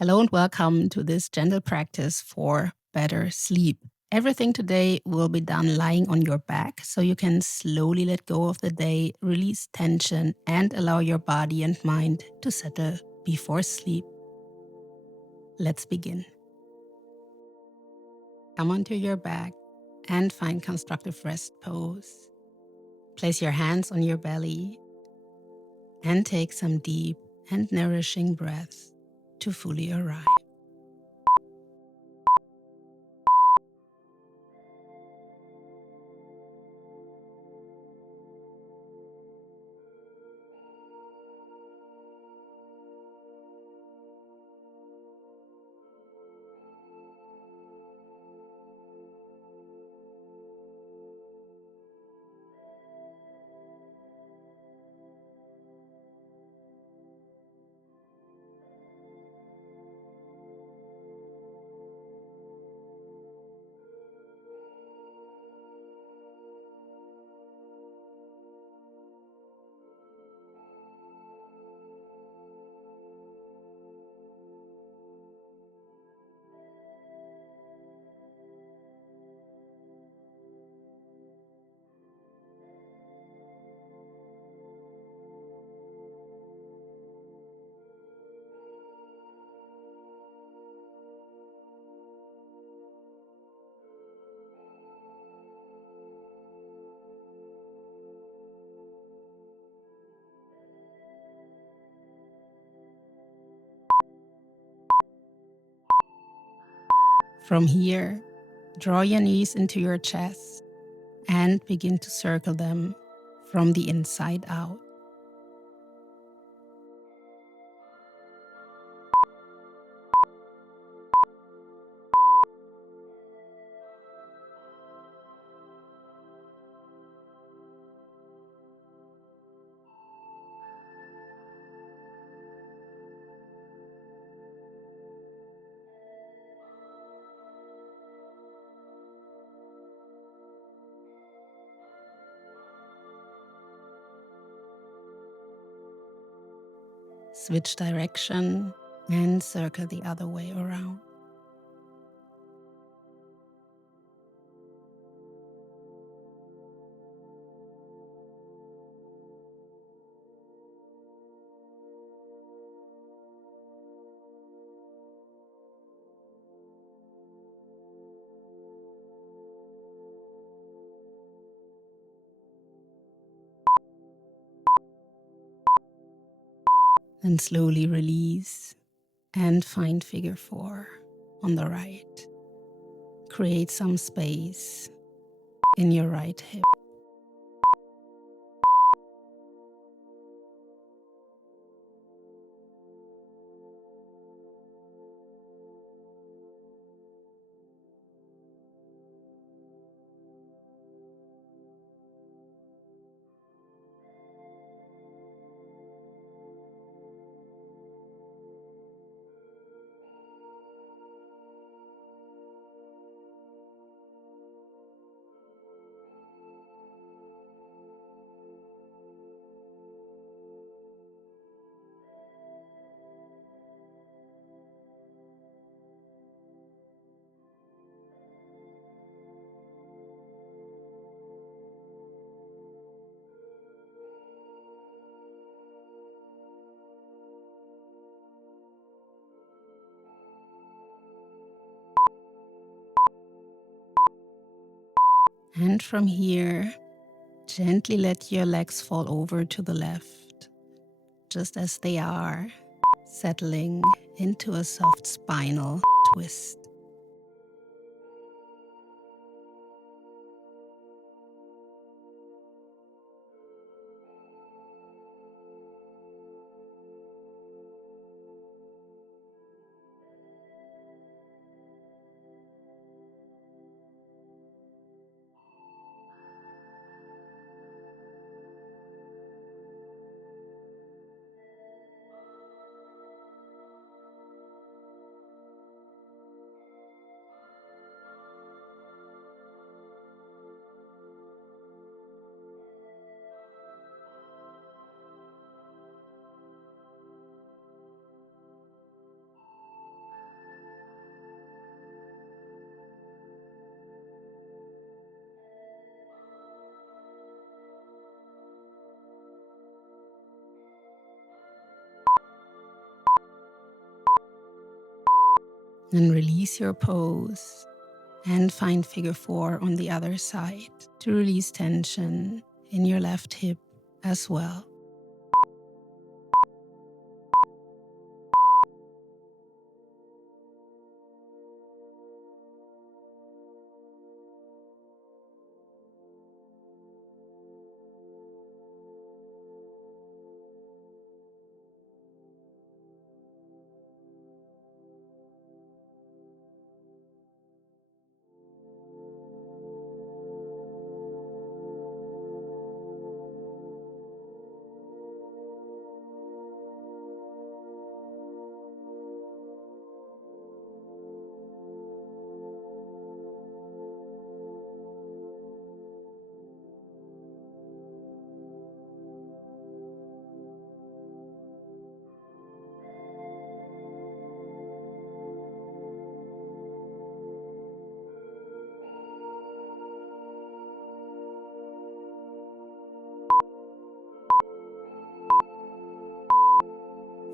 Hello and welcome to this gentle practice for better sleep. Everything today will be done lying on your back so you can slowly let go of the day, release tension, and allow your body and mind to settle before sleep. Let's begin. Come onto your back and find constructive rest pose. Place your hands on your belly and take some deep and nourishing breaths to fully arrive. From here, draw your knees into your chest and begin to circle them from the inside out. Switch direction and circle the other way around. Then slowly release and find figure 4 on the right. Create some space in your right hip. And from here, gently let your legs fall over to the left, just as they are, settling into a soft spinal twist. Then release your pose and find figure 4 on the other side to release tension in your left hip as well.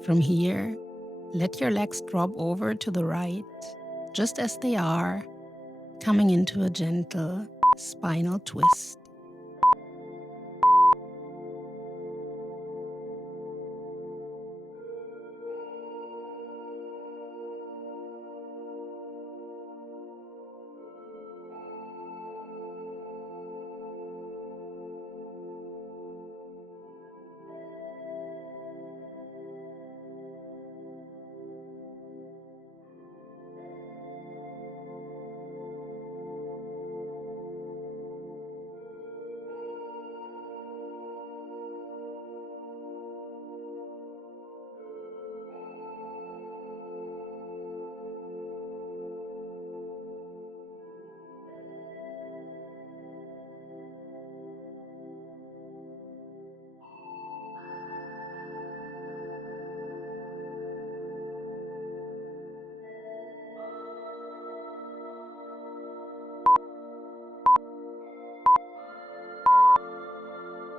From here, let your legs drop over to the right, just as they are, coming into a gentle spinal twist.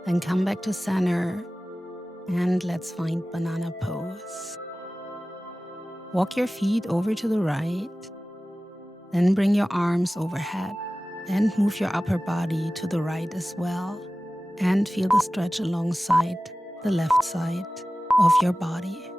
Then come back to center and let's find banana pose. Walk your feet over to the right, then bring your arms overhead and move your upper body to the right as well, and feel the stretch alongside the left side of your body.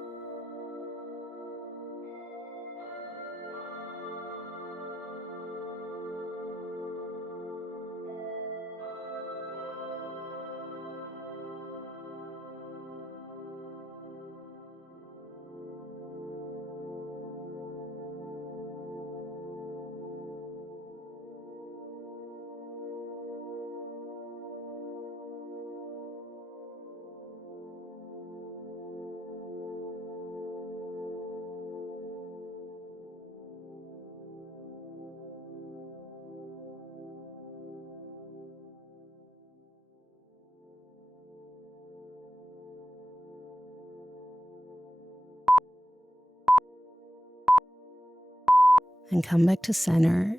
And come back to center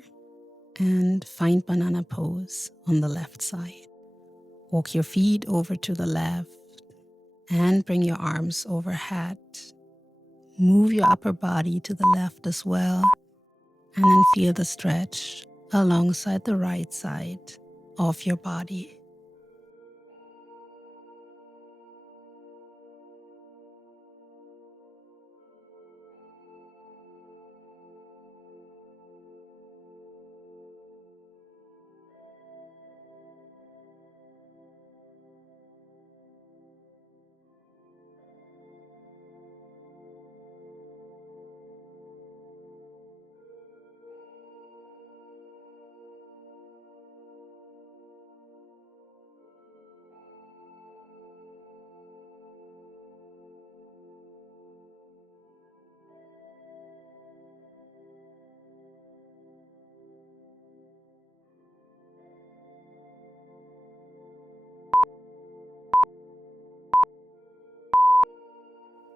and find banana pose on the left side. Walk your feet over to the left and bring your arms overhead. Move your upper body to the left as well, and then feel the stretch alongside the right side of your body.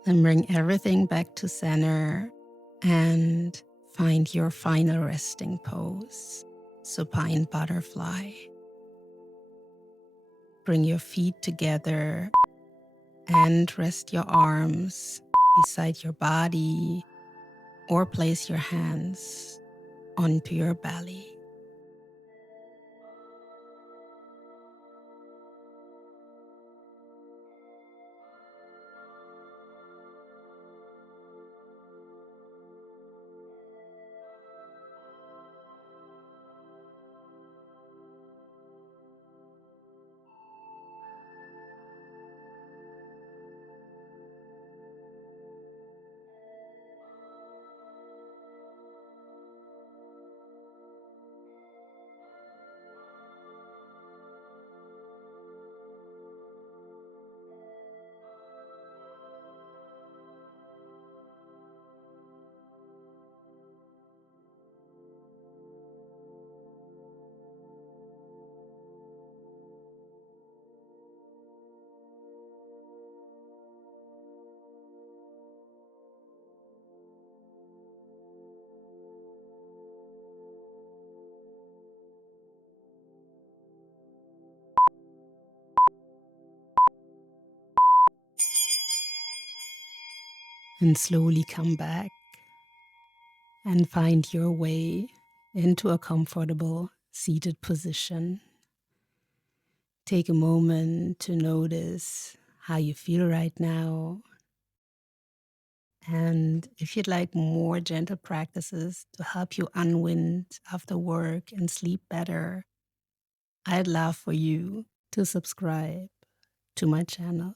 Then bring everything back to center and find your final resting pose, supine butterfly. Bring your feet together and rest your arms beside your body or place your hands onto your belly. And slowly come back and find your way into a comfortable seated position. Take a moment to notice how you feel right now. And if you'd like more gentle practices to help you unwind after work and sleep better, I'd love for you to subscribe to my channel.